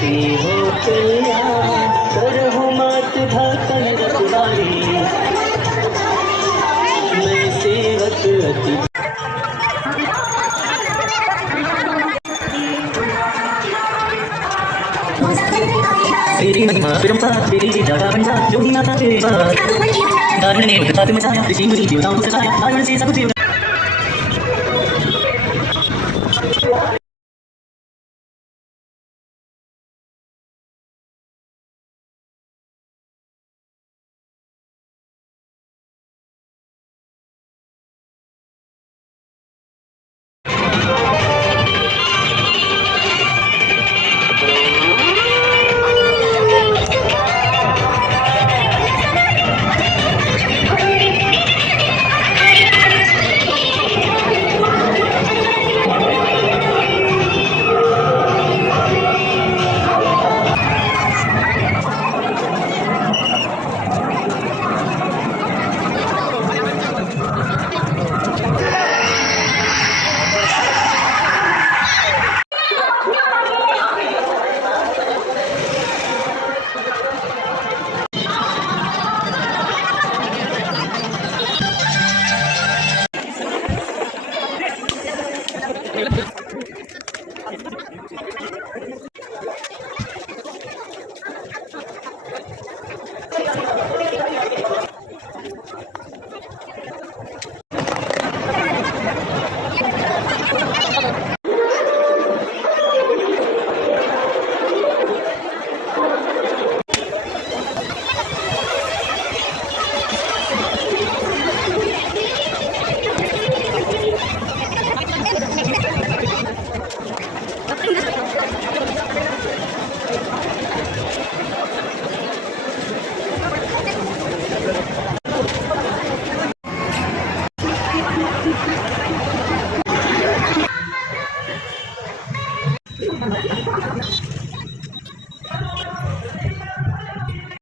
सी हो चलिया करहु मात ढाकन रखवाली मैं सेवक अति तेरी महिमा परंपरा तेरी दादा बंदा जोगी माता तेरे पास दारुण ने उठा तुम मचाया ऋषि मुनि देवताओं को सताया दारुण से सब देवता